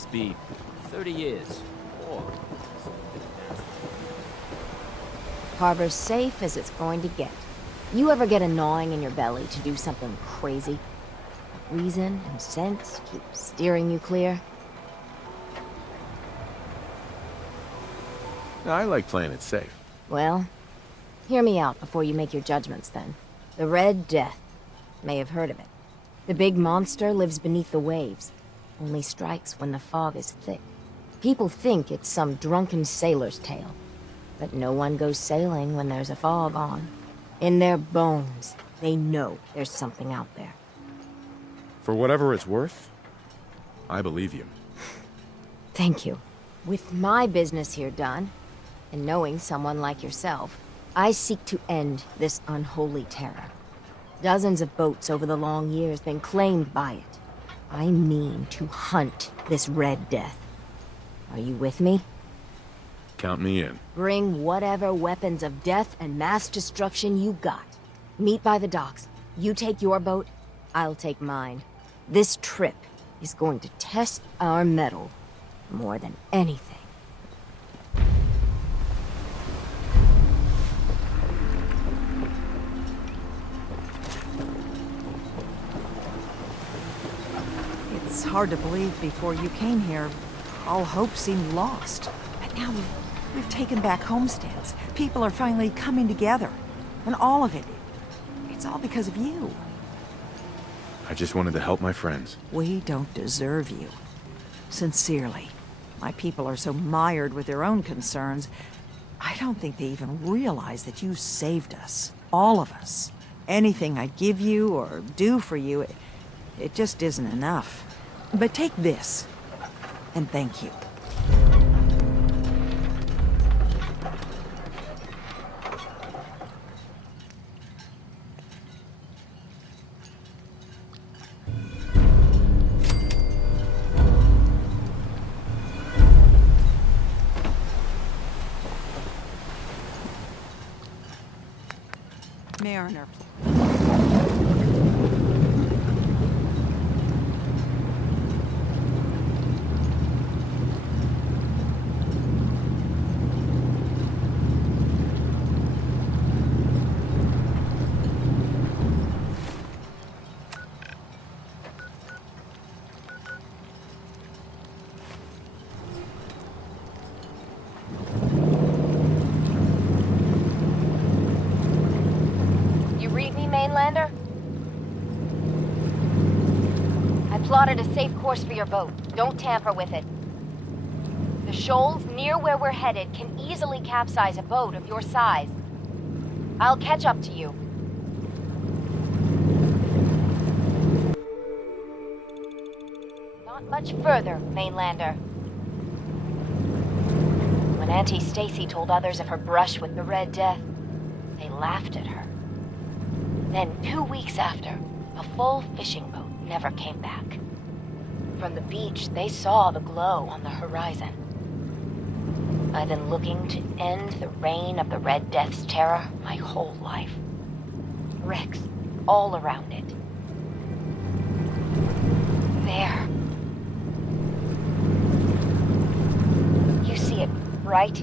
must be 30 years. Or... Harbor's safe as it's going to get. You ever get a gnawing in your belly to do something crazy? Reason and sense keep steering you clear? I like playing it safe. Well, hear me out before you make your judgments then. The Red Death. May have heard of it. The big monster lives beneath the waves. Only strikes when the fog is thick. People think it's some drunken sailor's tale. But no one goes sailing when there's a fog on. In their bones, they know there's something out there. For whatever it's worth, I believe you. Thank you. With my business here done, and knowing someone like yourself, I seek to end this unholy terror. Dozens of boats over the long years been claimed by it. I mean to hunt this Red Death. Are you with me? Count me in. Bring whatever weapons of death and mass destruction you got. Meet by the docks. You take your boat, I'll take mine. This trip is going to test our mettle more than anything. It's hard to believe before you came here, all hope seemed lost. But now we've taken back homesteads. People are finally coming together. And all of it, it's all because of you. I just wanted to help my friends. We don't deserve you. Sincerely. My people are so mired with their own concerns, I don't think they even realize that you saved us. All of us. Anything I give you or do for you, it just isn't enough. But take this, and thank you. Mariner. Mainlander? I plotted a safe course for your boat. Don't tamper with it. The shoals near where we're headed can easily capsize a boat of your size. I'll catch up to you. Not much further, Mainlander. When Auntie Stacy told others of her brush with the Red Death, they laughed at her. Then 2 weeks after, a full fishing boat never came back. From the beach, they saw the glow on the horizon. I've been looking to end the reign of the Red Death's terror my whole life. Wrecks all around it. There. You see it, right?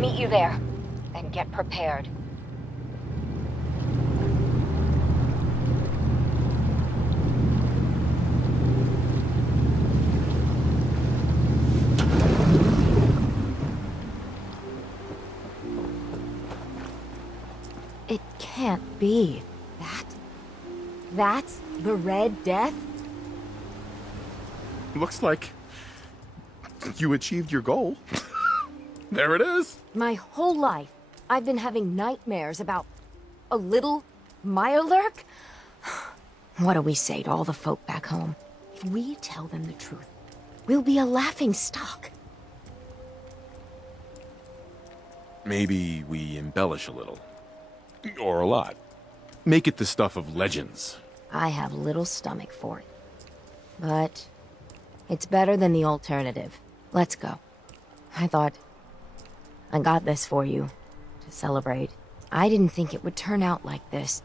Meet you there, and get prepared. It can't be. That's the Red Death? Looks like you achieved your goal. There it is. My whole life, I've been having nightmares about a little Mirelurk? What do we say to all the folk back home? If we tell them the truth, we'll be a laughing stock. Maybe we embellish a little. Or a lot. Make it the stuff of legends. I have little stomach for it. But it's better than the alternative. Let's go. I thought I got this for you to celebrate. I didn't think it would turn out like this.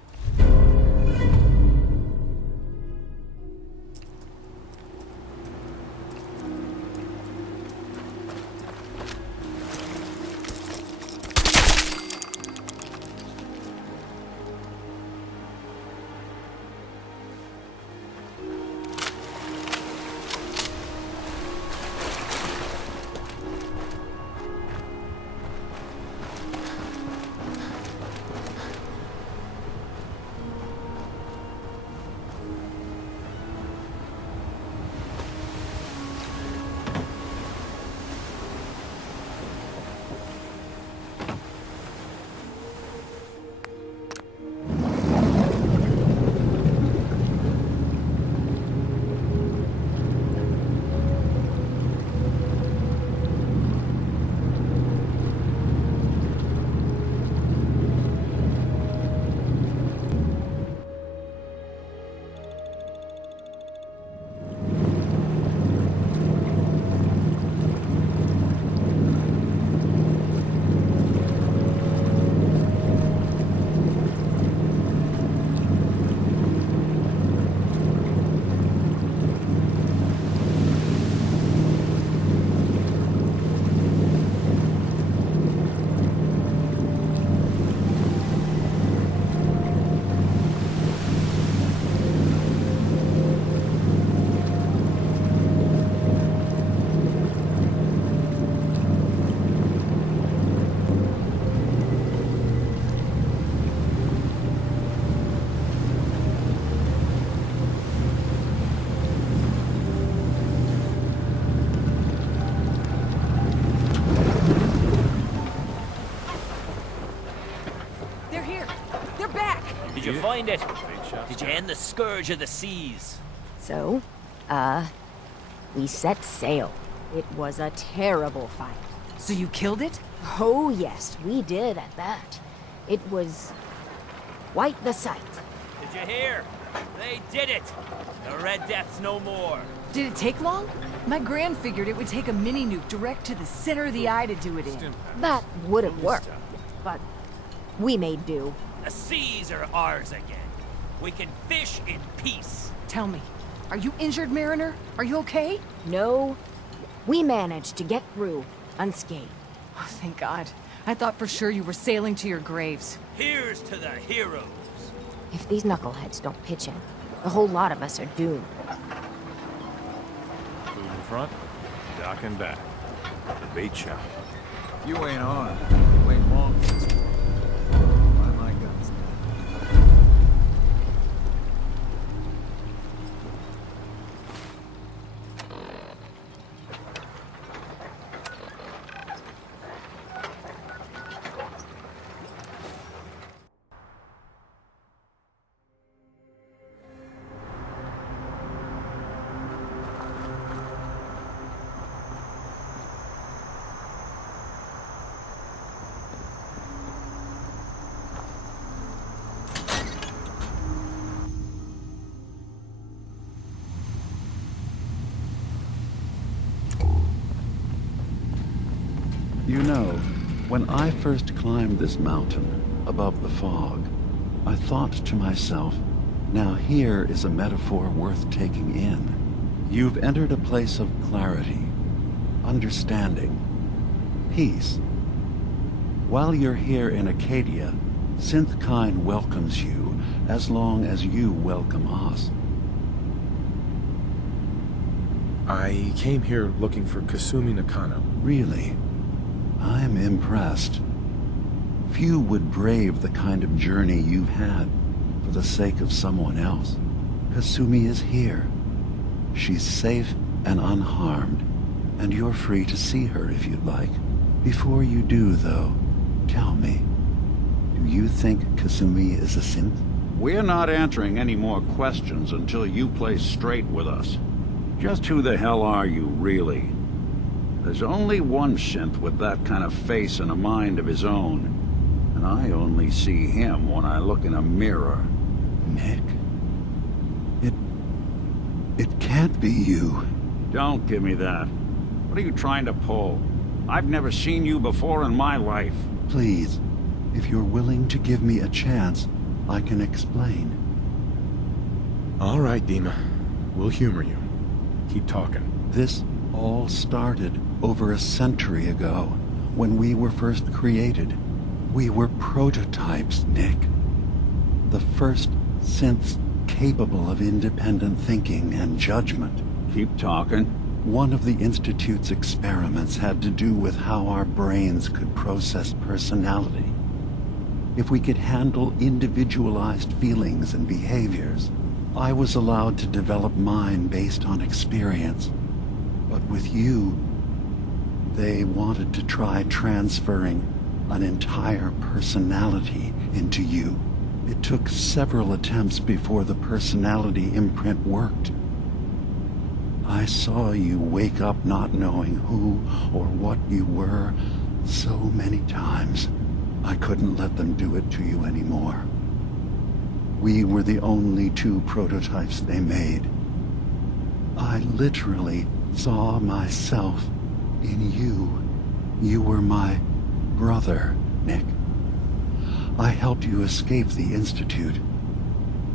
They're here! They're back! Did you find it? Did you end the scourge of the seas? So, we set sail. It was a terrible fight. So you killed it? Oh yes, we did at that. It was quite the sight. Did you hear? They did it! The Red Death's no more. Did it take long? My Gran figured it would take a mini-nuke direct to the center of the eye to do it in. That would have worked, but we made do. The seas are ours again. We can fish in peace. Tell me, are you injured, Mariner? Are you okay? No, we managed to get through unscathed. Oh, thank God. I thought for sure you were sailing to your graves. Here's to the heroes. If these knuckleheads don't pitch in, the whole lot of us are doomed. Food in front, dock and back. The bait shop. If you ain't on, wait long for this world. Why my guns down? You know, when I first climbed this mountain above the fog, I thought to myself, now here is a metaphor worth taking in. You've entered a place of clarity, understanding, peace. While you're here in Acadia, Synthkind welcomes you as long as you welcome us. I came here looking for Kasumi Nakano. Really? I'm impressed. Few would brave the kind of journey you've had for the sake of someone else. Kasumi is here. She's safe and unharmed, and you're free to see her if you'd like. Before you do, though, tell me, do you think Kasumi is a synth? We're not answering any more questions until you play straight with us. Just who the hell are you, really? There's only one synth with that kind of face and a mind of his own, and I only see him when I look in a mirror. Nick? It can't be you. Don't give me that. What are you trying to pull? I've never seen you before in my life. Please, if you're willing to give me a chance, I can explain. All right, Dima. We'll humor you. Keep talking. This all started over a century ago, when we were first created. We were prototypes, Nick. The first synths capable of independent thinking and judgment. Keep talking. One of the Institute's experiments had to do with how our brains could process personality. If we could handle individualized feelings and behaviors, I was allowed to develop mine based on experience. But with you, they wanted to try transferring an entire personality into you. It took several attempts before the personality imprint worked. I saw you wake up not knowing who or what you were so many times. I couldn't let them do it to you anymore. We were the only two prototypes they made. I literally saw myself in you. You were my brother, Nick. I helped you escape the Institute.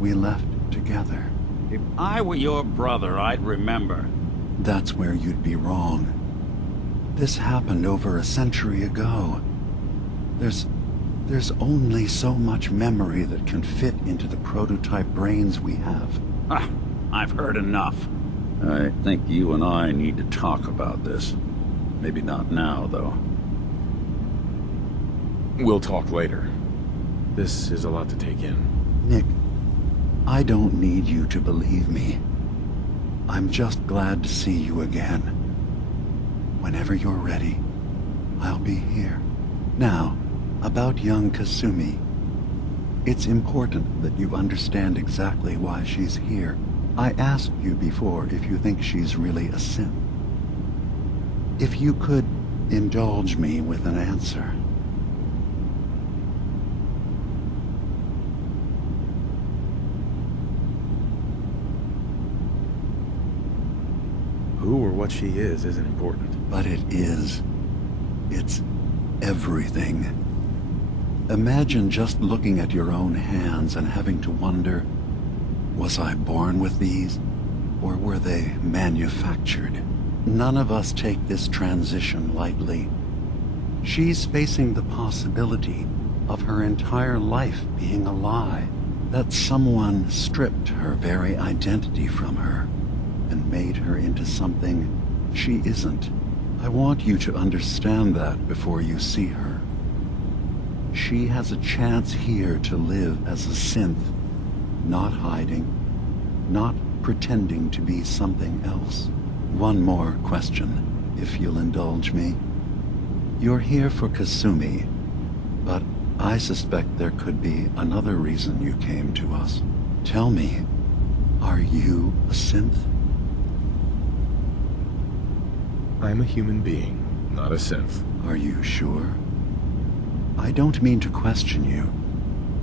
We left together. If I were your brother, I'd remember. That's where you'd be wrong. This happened over a century ago. There's only so much memory that can fit into the prototype brains we have. Ah, I've heard enough. I think you and I need to talk about this. Maybe not now, though. We'll talk later. This is a lot to take in. Nick, I don't need you to believe me. I'm just glad to see you again. Whenever you're ready, I'll be here. Now, about young Kasumi. It's important that you understand exactly why she's here. I asked you before if you think she's really a synth. If you could indulge me with an answer. Who or what she is isn't important. But it is. It's everything. Imagine just looking at your own hands and having to wonder, was I born with these, or were they manufactured? None of us take this transition lightly. She's facing the possibility of her entire life being a lie, that someone stripped her very identity from her and made her into something she isn't. I want you to understand that before you see her. She has a chance here to live as a synth, not hiding, not pretending to be something else. One more question, if you'll indulge me. You're here for Kasumi, but I suspect there could be another reason you came to us. Tell me, are you a synth? I'm a human being, not a synth. Are you sure? I don't mean to question you,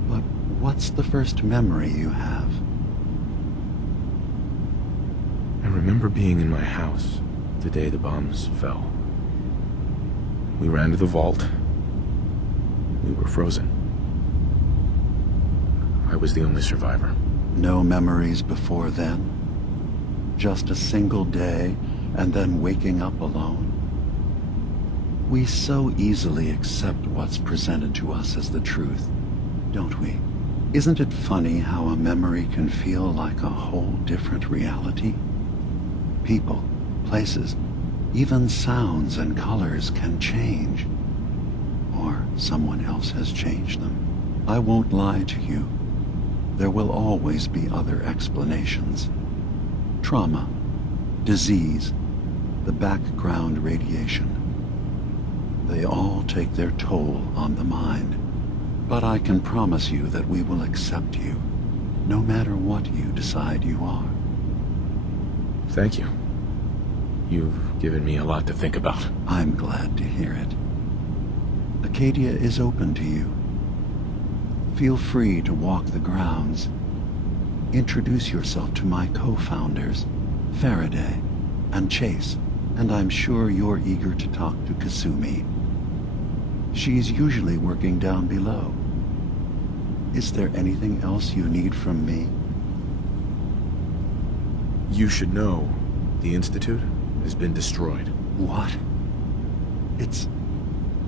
but what's the first memory you have? I remember being in my house the day the bombs fell. We ran to the vault. We were frozen. I was the only survivor. No memories before then? Just a single day, and then waking up alone? We so easily accept what's presented to us as the truth, don't we? Isn't it funny how a memory can feel like a whole different reality? People, places, even sounds and colors can change. Or someone else has changed them. I won't lie to you. There will always be other explanations. Trauma, disease, the background radiation. They all take their toll on the mind. But I can promise you that we will accept you, no matter what you decide you are. Thank you. You've given me a lot to think about. I'm glad to hear it. Acadia is open to you. Feel free to walk the grounds. Introduce yourself to my co-founders, Faraday and Chase, and I'm sure you're eager to talk to Kasumi. She's usually working down below. Is there anything else you need from me? You should know, the Institute has been destroyed. What? It's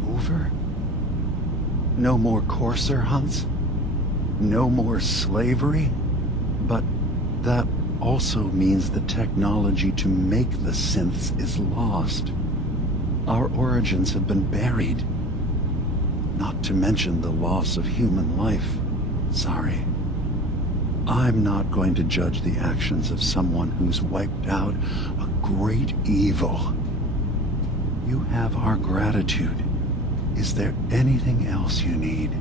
over? No more courser hunts? No more slavery? But that also means the technology to make the synths is lost. Our origins have been buried. Not to mention the loss of human life. Sorry. I'm not going to judge the actions of someone who's wiped out a great evil. You have our gratitude. Is there anything else you need?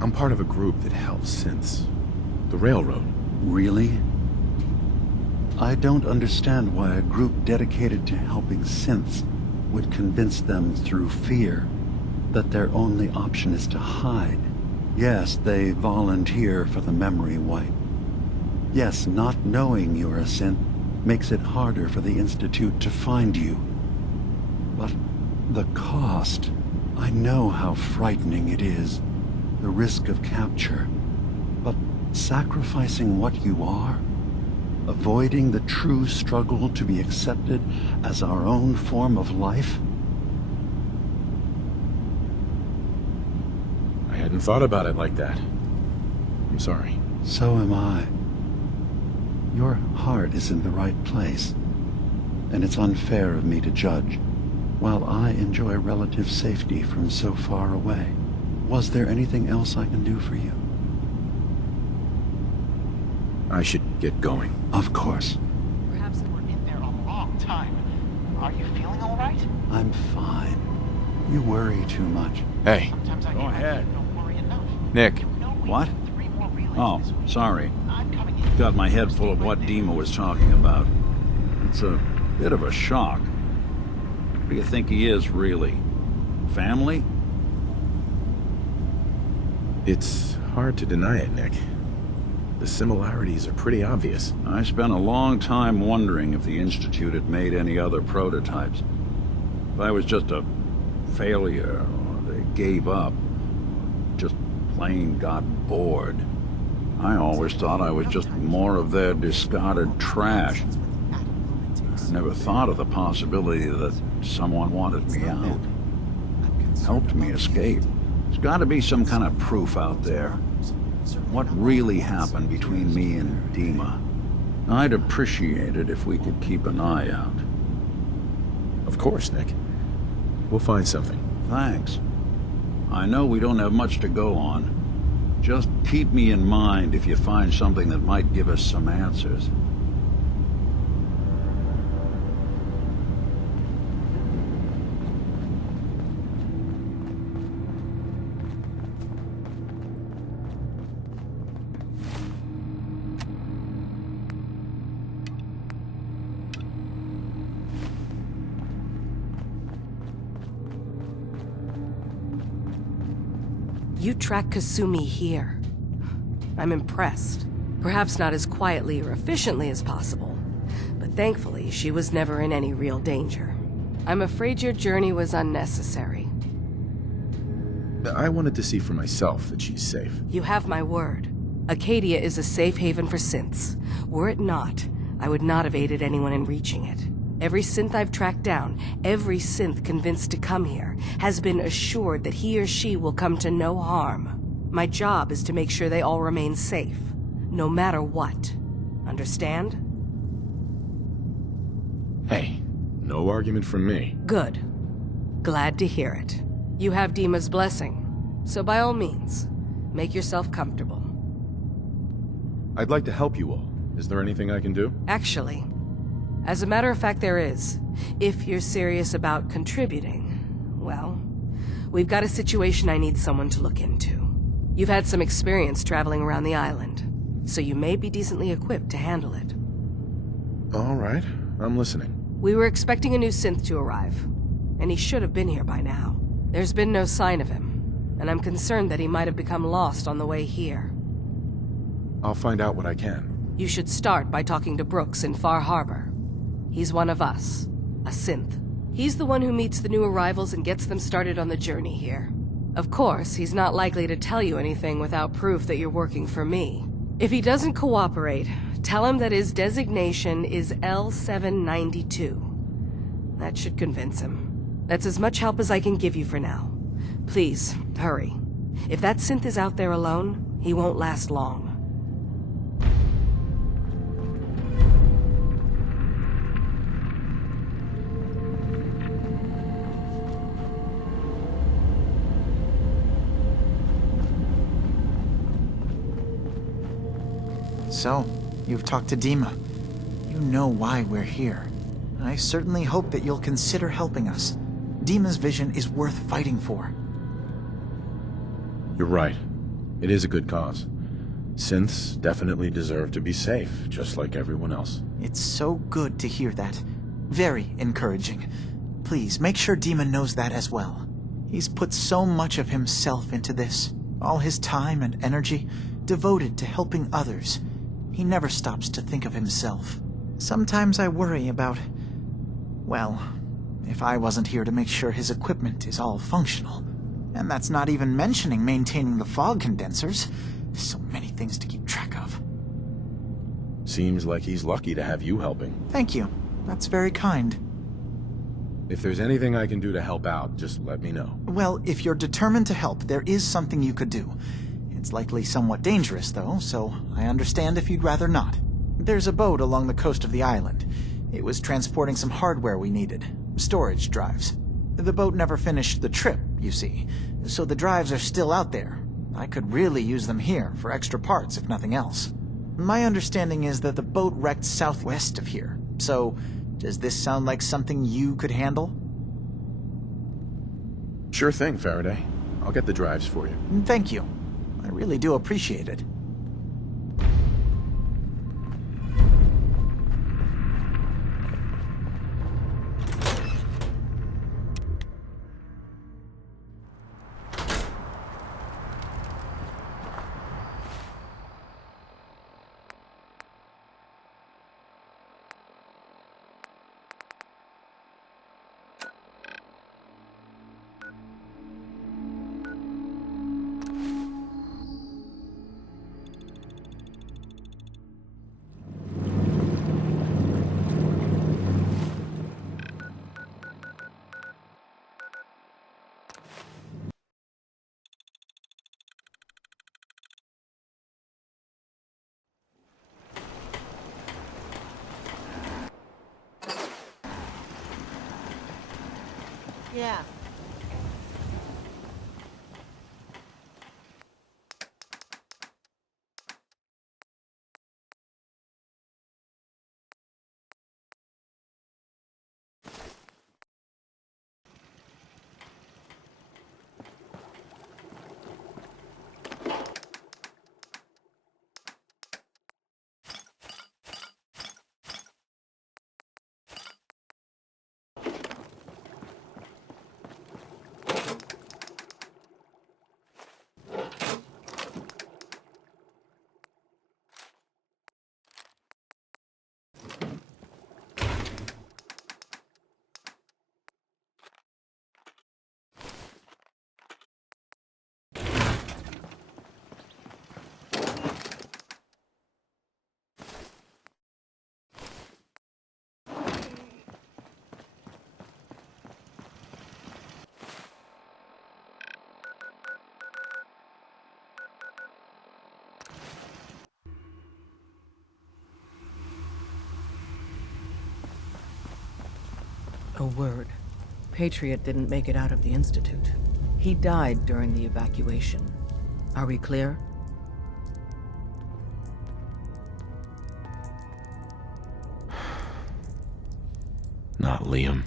I'm part of a group that helps synths. The Railroad. Really? I don't understand why a group dedicated to helping synths would convince them through fear that their only option is to hide. Yes, they volunteer for the memory wipe. Yes, not knowing you're a synth makes it harder for the Institute to find you. But the cost, I know how frightening it is. The risk of capture. But sacrificing what you are, avoiding the true struggle to be accepted as our own form of life? I hadn't thought about it like that. I'm sorry. So am I. Your heart is in the right place, and it's unfair of me to judge, while I enjoy relative safety from so far away. Was there anything else I can do for you? I should get going. Of course. Perhaps they were in there a long time. Are you feeling all right? I'm fine. You worry too much. Hey, Sometimes I Go feel like ahead. you don't worry enough. Nick. What? Oh, sorry. Got my head full of what Dima was talking about. It's a bit of a shock. What do you think he is, really? Family? It's hard to deny it, Nick. The similarities are pretty obvious. I spent a long time wondering if the Institute had made any other prototypes. If I was just a failure, or they gave up, just plain got bored. I always thought I was just more of their discarded trash. I never thought of the possibility that someone wanted me out. Helped me escape. There's got to be some kind of proof out there. What really happened between me and Dima? I'd appreciate it if we could keep an eye out. Of course, Nick. We'll find something. Thanks. I know we don't have much to go on. Just keep me in mind if you find something that might give us some answers. You track Kasumi here. I'm impressed. Perhaps not as quietly or efficiently as possible, but thankfully she was never in any real danger. I'm afraid your journey was unnecessary. I wanted to see for myself that she's safe. You have my word. Acadia is a safe haven for synths. Were it not, I would not have aided anyone in reaching it. Every synth I've tracked down, every synth convinced to come here, has been assured that he or she will come to no harm. My job is to make sure they all remain safe, no matter what. Understand? Hey, no argument from me. Good. Glad to hear it. You have Dima's blessing, so by all means, make yourself comfortable. I'd like to help you all. Is there anything I can do? Actually, as a matter of fact, there is. If you're serious about contributing, well, we've got a situation I need someone to look into. You've had some experience traveling around the island, so you may be decently equipped to handle it. All right, I'm listening. We were expecting a new synth to arrive, and he should have been here by now. There's been no sign of him, and I'm concerned that he might have become lost on the way here. I'll find out what I can. You should start by talking to Brooks in Far Harbor. He's one of us, a synth. He's the one who meets the new arrivals and gets them started on the journey here. Of course, he's not likely to tell you anything without proof that you're working for me. If he doesn't cooperate, tell him that his designation is L792. That should convince him. That's as much help as I can give you for now. Please, hurry. If that synth is out there alone, he won't last long. So, you've talked to Dima. You know why we're here. I certainly hope that you'll consider helping us. Dima's vision is worth fighting for. You're right. It is a good cause. Synths definitely deserve to be safe, just like everyone else. It's so good to hear that. Very encouraging. Please, make sure Dima knows that as well. He's put so much of himself into this. All his time and energy devoted to helping others. He never stops to think of himself. Sometimes I worry about... well, if I wasn't here to make sure his equipment is all functional. And that's not even mentioning maintaining the fog condensers. So many things to keep track of. Seems like he's lucky to have you helping. Thank you. That's very kind. If there's anything I can do to help out, just let me know. Well, if you're determined to help, there is something you could do. It's likely somewhat dangerous, though, so I understand if you'd rather not. There's a boat along the coast of the island. It was transporting some hardware we needed. Storage drives. The boat never finished the trip, you see, so the drives are still out there. I could really use them here for extra parts, if nothing else. My understanding is that the boat wrecked southwest of here, so does this sound like something you could handle? Sure thing, Faraday. I'll get the drives for you. Thank you. I really do appreciate it. Yeah. A word. Patriot didn't make it out of the Institute. He died during the evacuation. Are we clear? Not Liam.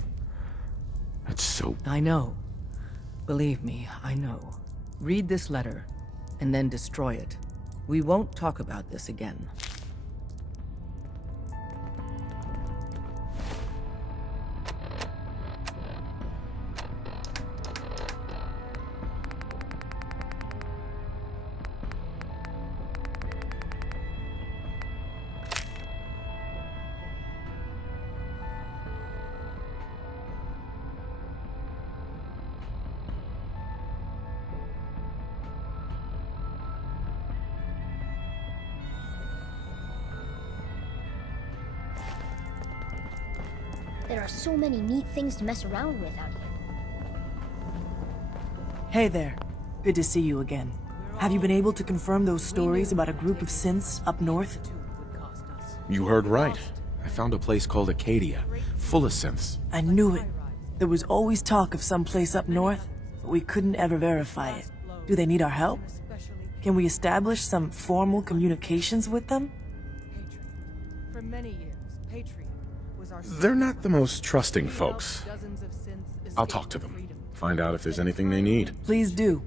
That's so... I know. Believe me, I know. Read this letter, and then destroy it. We won't talk about this again. There are so many neat things to mess around with out here. Hey there. Good to see you again. Have you been able to confirm those stories about a group of synths up north? You heard right. I found a place called Acadia, full of synths. I knew it. There was always talk of some place up north, but we couldn't ever verify it. Do they need our help? Can we establish some formal communications with them? For many years, Patriot was our... They're not the most trusting folks. I'll talk to them, find out if there's anything they need. Please do.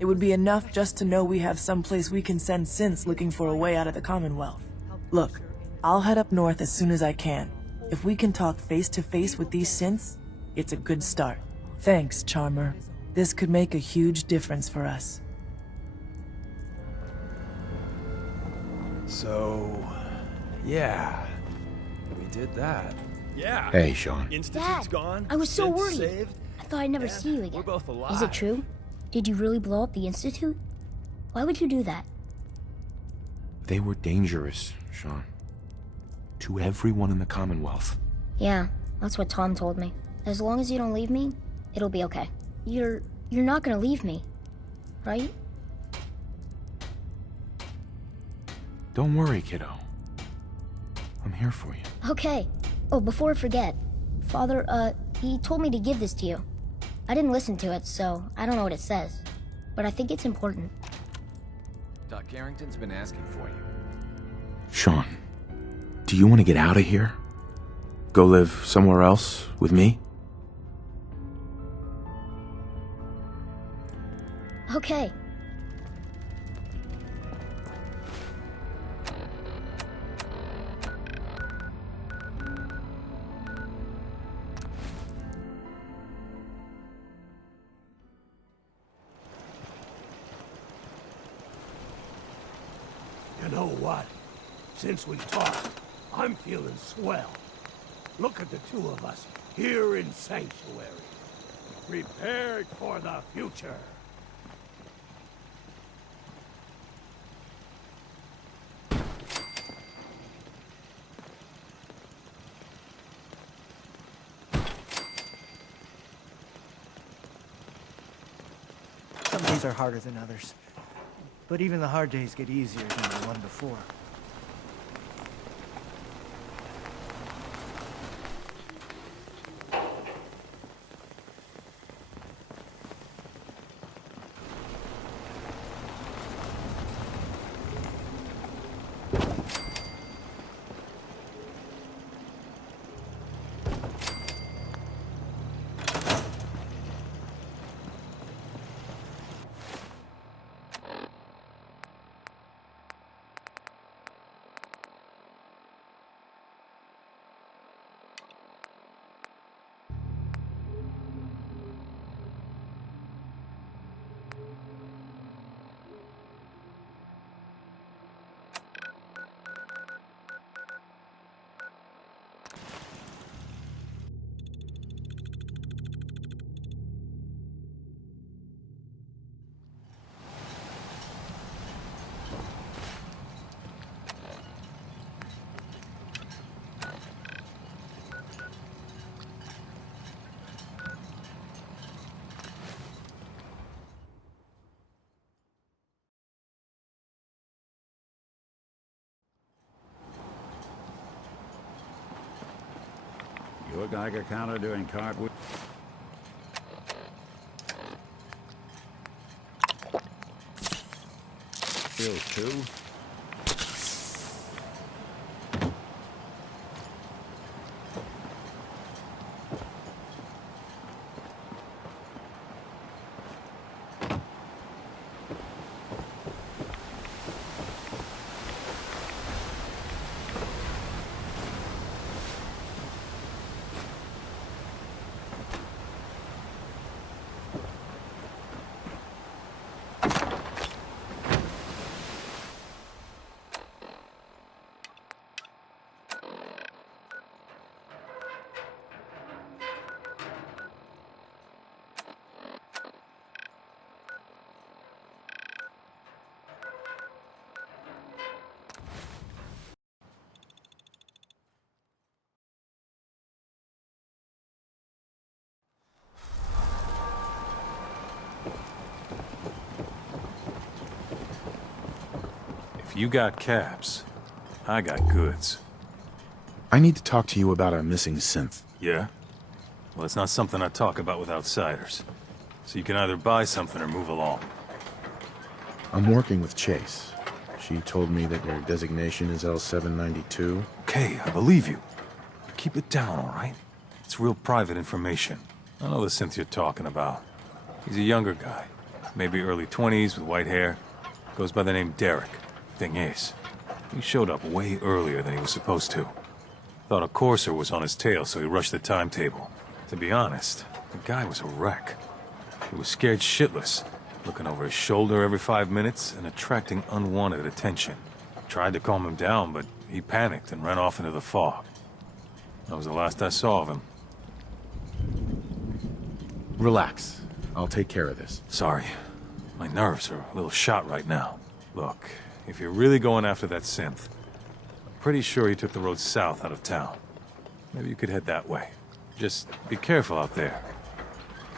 It would be enough just to know we have some place we can send synths looking for a way out of the Commonwealth. Look, I'll head up north as soon as I can. If we can talk face to face with these synths, it's a good start. Thanks, Charmer. This could make a huge difference for us. So, yeah, we did that. Yeah. Hey, Sean. Institute's Dad, gone. I was so Synth's worried. saved, I thought I'd never and see you again. We're both alive. Is it true? Did you really blow up the Institute? Why would you do that? They were dangerous, Sean. To everyone in the Commonwealth. Yeah, that's what Tom told me. As long as you don't leave me, it'll be okay. You're not gonna leave me, right? Don't worry, kiddo. I'm here for you. Okay. Oh, before I forget, Father, he told me to give this to you. I didn't listen to it, so I don't know what it says. But I think it's important. Doc Carrington's been asking for you. Sean, do you want to get out of here? Go live somewhere else with me? Okay. know what? Since we talked, I'm feeling swell. Look at the two of us here in Sanctuary, prepared for the future. Some days are harder than others. But even the hard days get easier than the one before. Your Geiger counter doing cartwheels? Too? If you got caps, I got goods. I need to talk to you about a missing synth. Yeah? Well, it's not something I talk about with outsiders. So you can either buy something or move along. I'm working with Chase. She told me that your designation is L792. Okay, I believe you. But keep it down, all right? It's real private information. I know the synth you're talking about. He's a younger guy. Maybe early 20s with white hair. Goes by the name Derek. Thing is, he showed up way earlier than he was supposed to. Thought a courser was on his tail, so he rushed the timetable. To be honest, the guy was a wreck. He was scared shitless, looking over his shoulder every 5 minutes and attracting unwanted attention. Tried to calm him down, but he panicked and ran off into the fog. That was the last I saw of him. Relax. I'll take care of this. Sorry. My nerves are a little shot right now. Look, if you're really going after that synth, I'm pretty sure he took the road south out of town. Maybe you could head that way. Just be careful out there.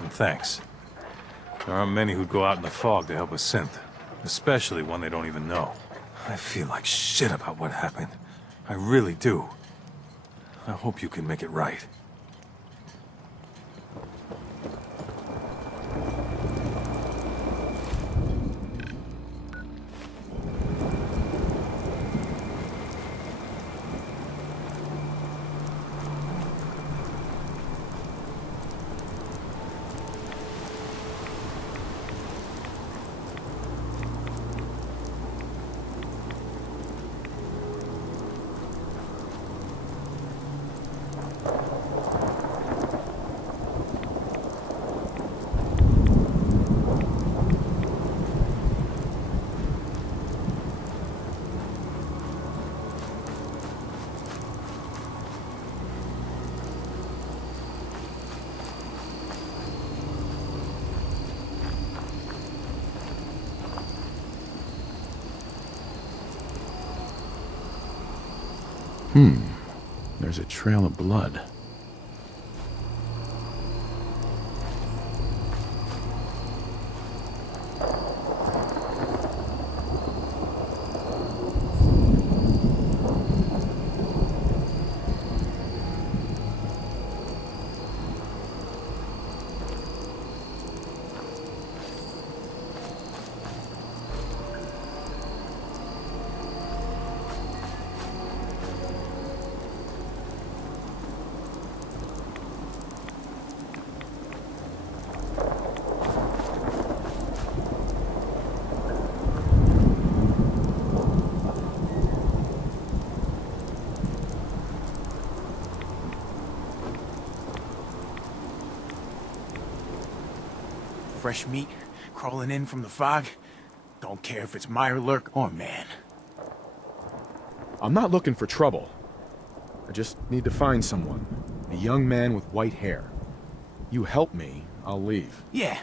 And thanks. There aren't many who'd go out in the fog to help a synth, especially one they don't even know. I feel like shit about what happened. I really do. I hope you can make it right. There's a trail of blood. Fresh meat crawling in from the fog. Don't care if it's Mirelurk or man. I'm not looking for trouble. I just need to find someone. A young man with white hair. You help me, I'll leave. Yeah,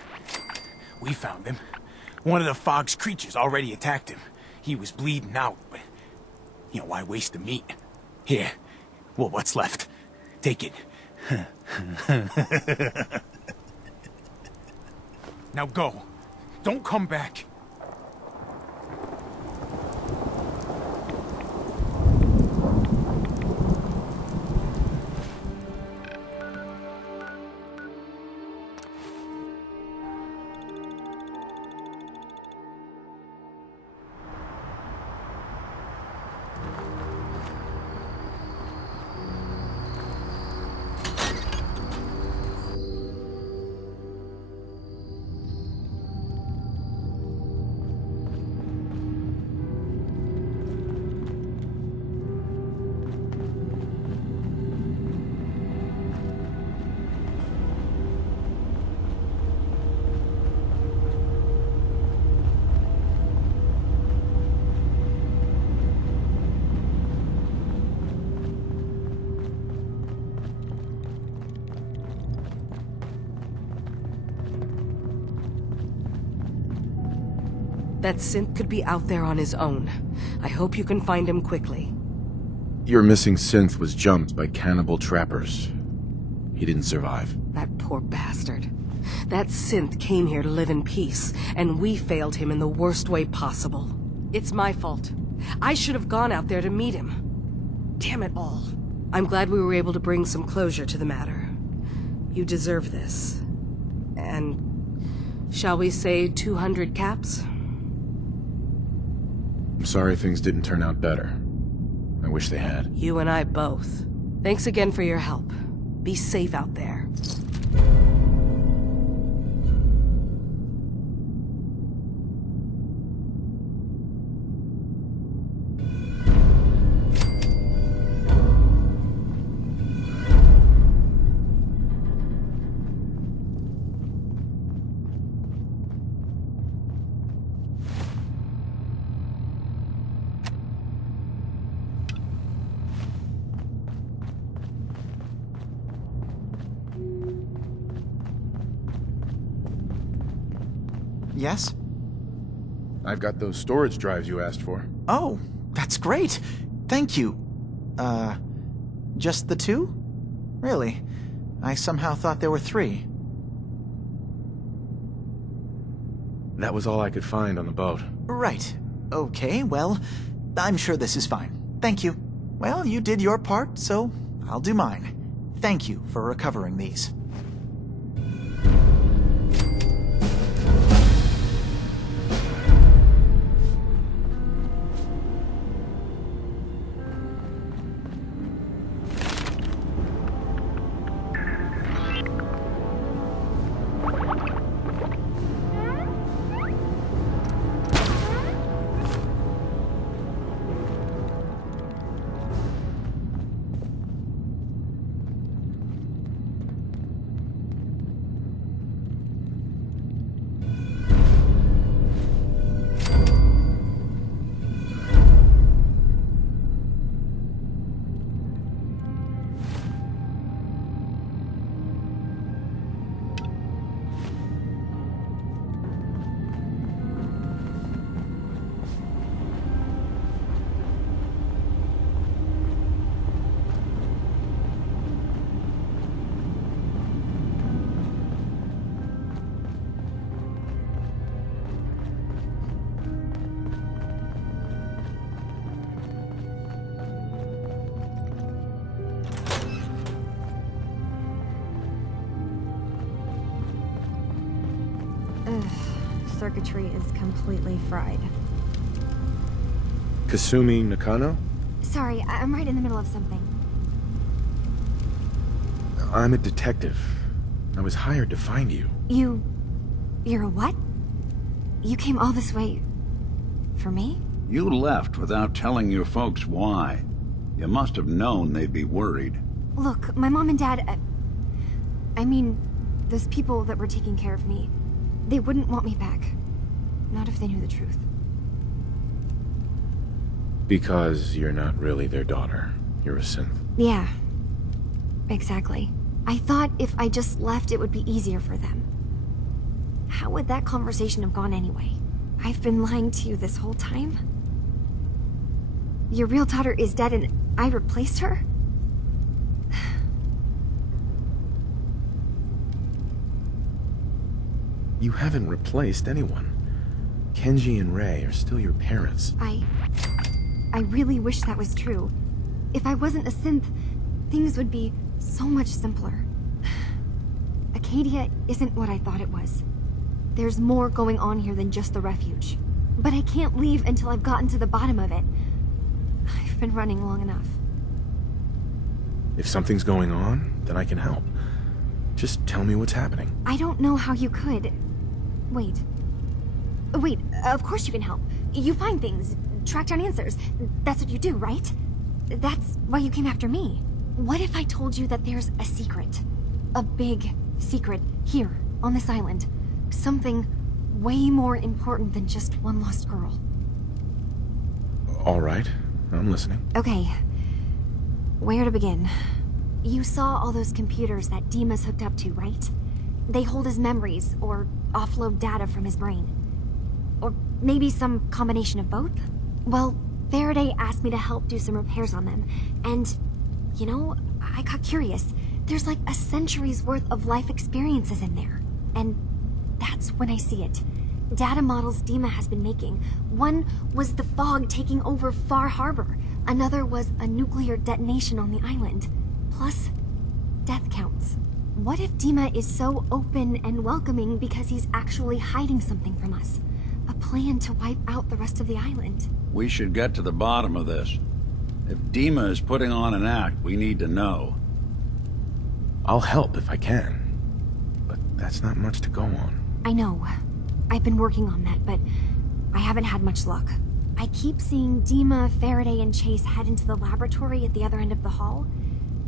we found him. One of the fog's creatures already attacked him. He was bleeding out, but, why waste the meat? Here, well, what's left? Take it. Now go. Don't come back. That synth could be out there on his own. I hope you can find him quickly. Your missing synth was jumped by cannibal trappers. He didn't survive. That poor bastard. That synth came here to live in peace, and we failed him in the worst way possible. It's my fault. I should have gone out there to meet him. Damn it all. I'm glad we were able to bring some closure to the matter. You deserve this. And shall we say 200 caps? I'm sorry things didn't turn out better. I wish they had. You and I both. Thanks again for your help. Be safe out there. Yes? I've got those storage drives you asked for. Oh, that's great. Thank you. Just the 2? Really? I somehow thought there were 3. That was all I could find on the boat. Right. Okay, well, I'm sure this is fine. Thank you. Well, you did your part, so I'll do mine. Thank you for recovering these. circuitry is completely fried. Kasumi Nakano? Sorry, I'm right in the middle of something. I'm a detective. I was hired to find you. You're a what? You came all this way... for me? You left without telling your folks why. You must have known they'd be worried. Look, my mom and dad... I mean, those people that were taking care of me, they wouldn't want me back. Not if they knew the truth. Because you're not really their daughter. You're a synth. Yeah. Exactly. I thought if I just left, it would be easier for them. How would that conversation have gone anyway? I've been lying to you this whole time? Your real daughter is dead and I replaced her? You haven't replaced anyone. Kenji and Rei are still your parents. I really wish that was true. If I wasn't a synth, things would be so much simpler. Acadia isn't what I thought it was. There's more going on here than just the refuge. But I can't leave until I've gotten to the bottom of it. I've been running long enough. If something's going on, then I can help. Just tell me what's happening. I don't know how you could. Wait, of course you can help. You find things, track down answers. That's what you do, right? That's why you came after me. What if I told you that there's a secret? A big secret here, on this island. Something way more important than just one lost girl. All right, I'm listening. Okay, where to begin? You saw all those computers that Dima's hooked up to, right? They hold his memories, or offload data from his brain. Or maybe some combination of both? Well, Faraday asked me to help do some repairs on them, and, you know, I got curious. There's like a century's worth of life experiences in there. And that's when I see it. Data models Dima has been making. One was the fog taking over Far Harbor. Another was a nuclear detonation on the island. Plus, death counts. What if Dima is so open and welcoming because he's actually hiding something from us? A plan to wipe out the rest of the island. We should get to the bottom of this. If Dima is putting on an act, we need to know. I'll help if I can. But that's not much to go on. I know. I've been working on that, but I haven't had much luck. I keep seeing Dima, Faraday, and Chase head into the laboratory at the other end of the hall.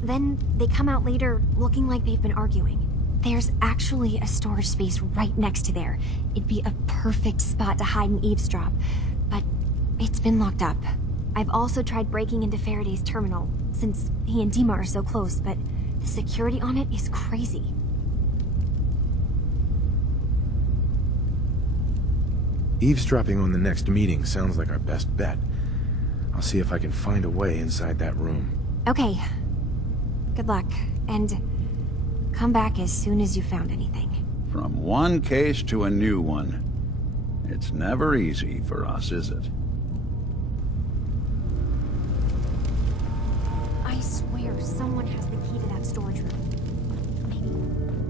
Then they come out later looking like they've been arguing. There's actually a storage space right next to there. It'd be a perfect spot to hide and eavesdrop, but it's been locked up. I've also tried breaking into Faraday's terminal, since he and Dima are so close, but the security on it is crazy. Eavesdropping on the next meeting sounds like our best bet. I'll see if I can find a way inside that room. Okay. Good luck, and come back as soon as you found anything. From one case to a new one. It's never easy for us, is it? I swear someone has the key to that storage room. Maybe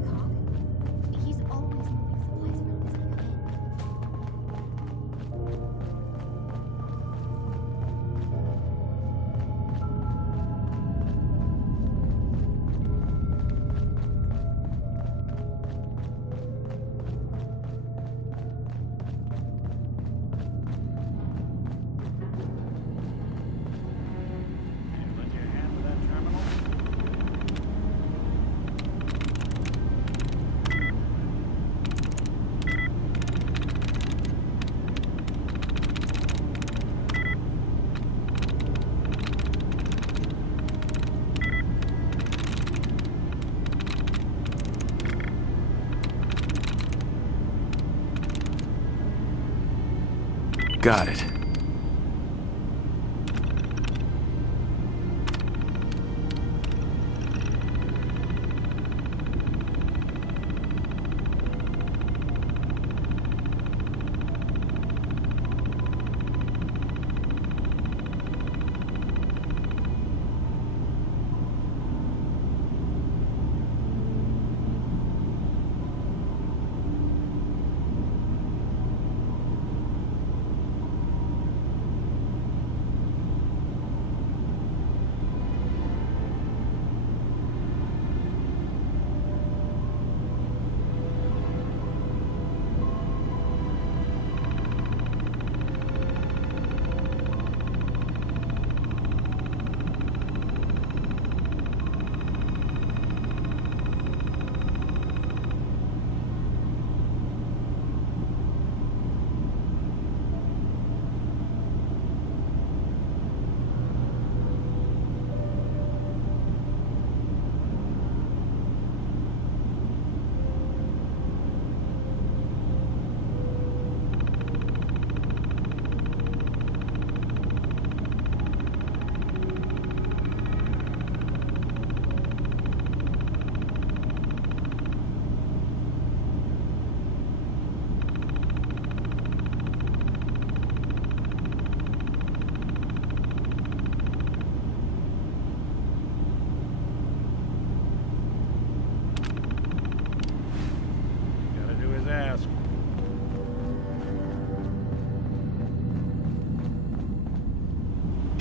Cog? He's always moving supplies around this thing. Got it.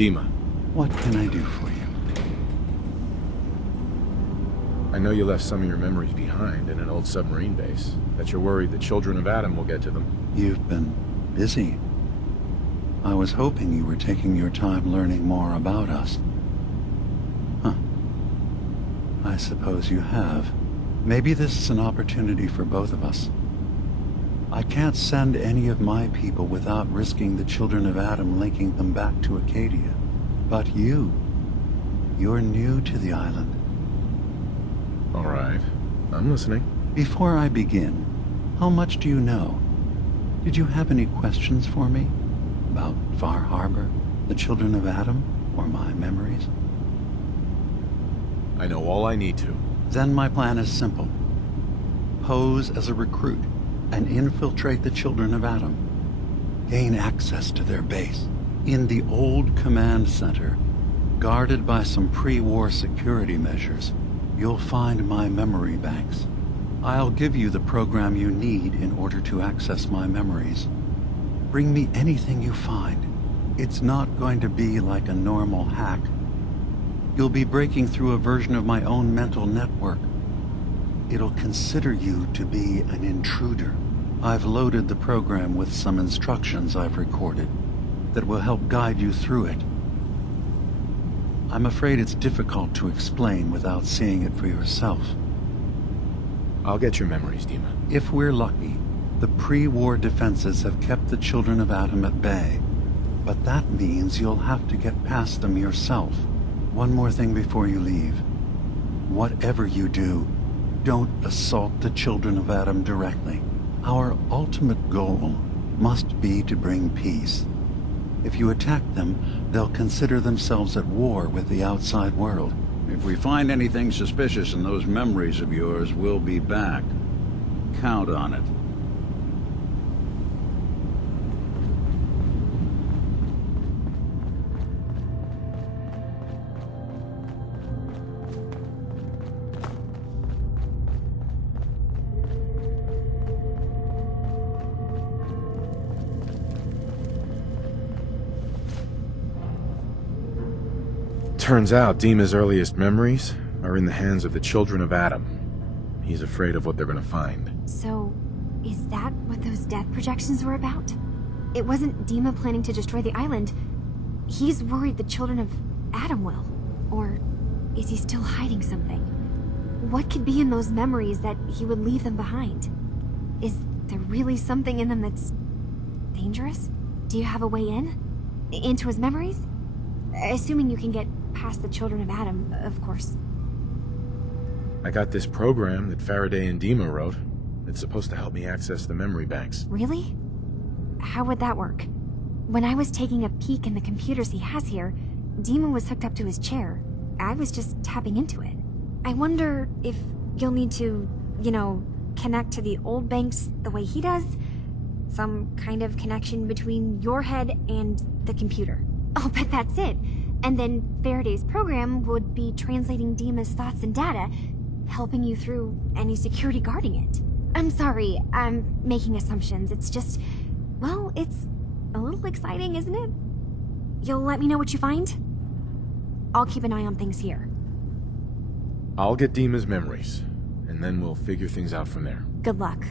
Dima. What can I do for you? I know you left some of your memories behind in an old submarine base. That you're worried the children of Adam will get to them. You've been busy. I was hoping you were taking your time learning more about us. Huh. I suppose you have. Maybe this is an opportunity for both of us. I can't send any of my people without risking the children of Adam linking them back to Acadia. But you're new to the island. All right. I'm listening. Before I begin, how much do you know? Did you have any questions for me? About Far Harbor, the children of Adam, or my memories? I know all I need to. Then my plan is simple. Pose as a recruit and infiltrate the children of Adam. Gain access to their base. In the old command center, guarded by some pre-war security measures, you'll find my memory banks. I'll give you the program you need in order to access my memories. Bring me anything you find. It's not going to be like a normal hack. You'll be breaking through a version of my own mental network. It'll consider you to be an intruder. I've loaded the program with some instructions I've recorded that will help guide you through it. I'm afraid it's difficult to explain without seeing it for yourself. I'll get your memories, Dima. If we're lucky, the pre-war defenses have kept the children of Adam at bay. But that means you'll have to get past them yourself. One more thing before you leave. Whatever you do, don't assault the children of Adam directly. Our ultimate goal must be to bring peace. If you attack them, they'll consider themselves at war with the outside world. If we find anything suspicious in those memories of yours, we'll be back. Count on it. Turns out Dima's earliest memories are in the hands of the children of Adam. He's afraid of what they're gonna find. So, is that what those death projections were about? It wasn't Dima planning to destroy the island. He's worried the children of Adam will. Or is he still hiding something? What could be in those memories that he would leave them behind? Is there really something in them that's dangerous? Do you have a way in? Into his memories? Assuming you can get past the children of Adam, of course. I got this program that Faraday and Dima wrote. It's supposed to help me access the memory banks. Really? How would that work? When I was taking a peek in the computers he has here, Dima was hooked up to his chair. I was just tapping into it. I wonder if you'll need to, connect to the old banks the way he does? Some kind of connection between your head and the computer. I'll bet that's it. And then Faraday's program would be translating Dima's thoughts and data, helping you through any security guarding it. I'm sorry, I'm making assumptions. It's just, well, it's a little exciting, isn't it? You'll let me know what you find? I'll keep an eye on things here. I'll get Dima's memories, and then we'll figure things out from there. Good luck.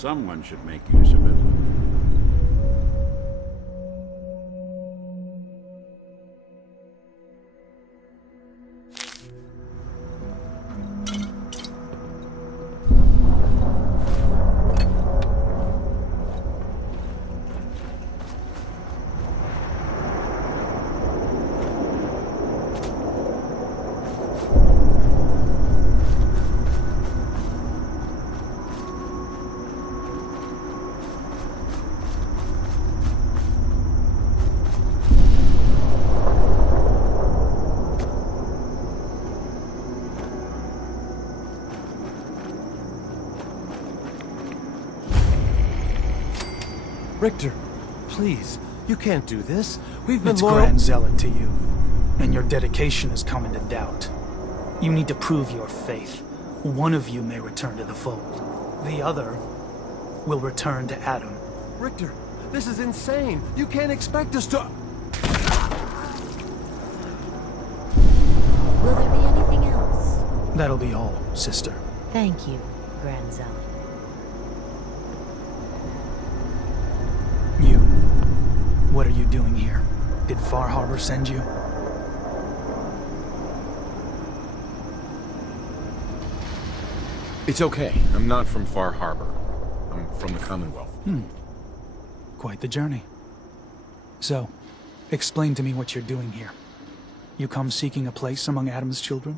Someone should make use of it. Richter, please, you can't do this. We've been It's loyal— Grand Zealot to you, and your dedication has come into doubt. You need to prove your faith. One of you may return to the fold. The other will return to Adam. Richter, this is insane. You can't expect us to— Will there be anything else? That'll be all, sister. Thank you, Grand Zealot. You. What are you doing here? Did Far Harbor send you? It's okay. I'm not from Far Harbor. I'm from the Commonwealth. Quite the journey. So, explain to me what you're doing here. You come seeking a place among Adam's children?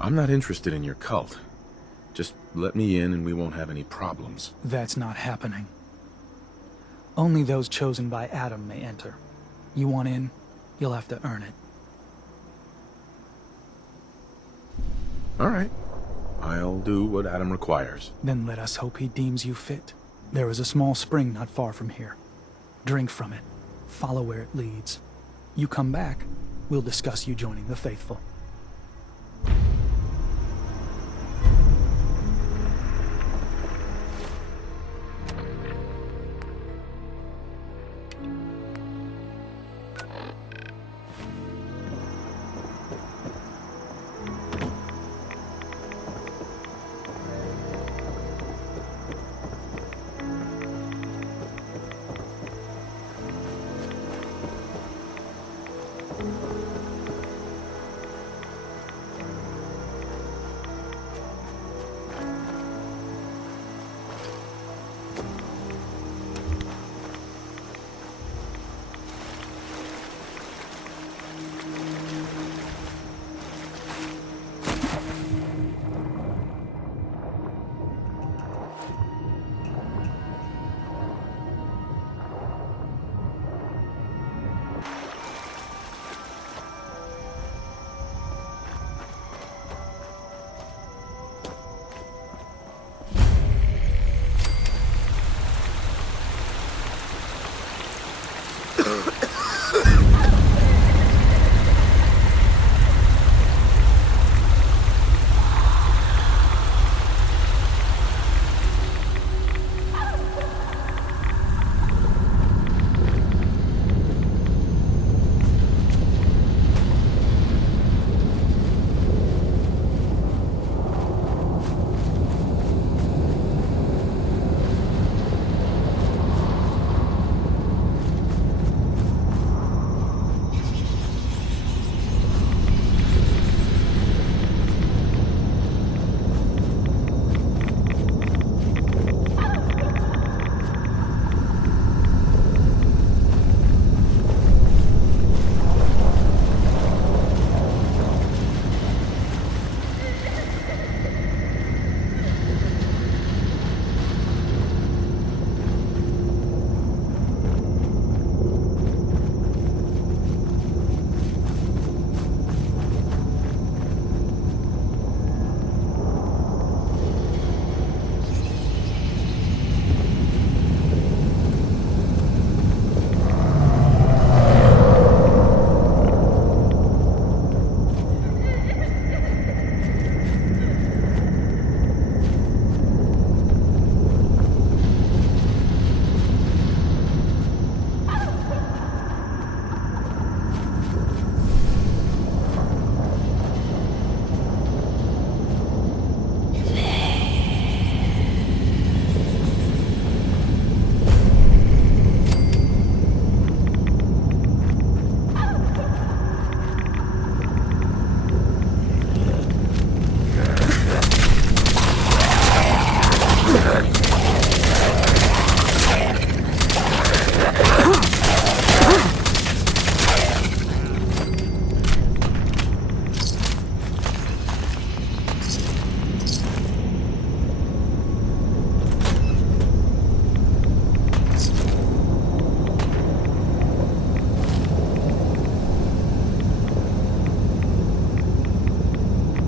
I'm not interested in your cult. Just let me in and we won't have any problems. That's not happening. Only those chosen by Adam may enter. You want in, you'll have to earn it. All right. I'll do what Adam requires. Then let us hope he deems you fit. There is a small spring not far from here. Drink from it. Follow where it leads. You come back, we'll discuss you joining the faithful.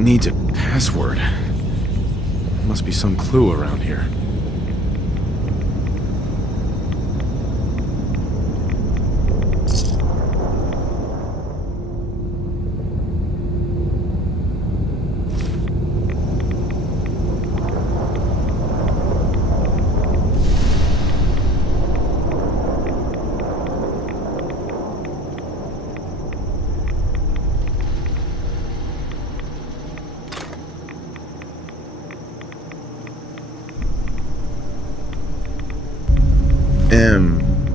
needs a password. Must be some clue around here. M-O-T-H-E-R.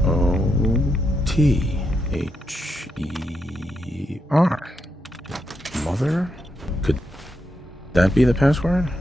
Mother? Could that be the password?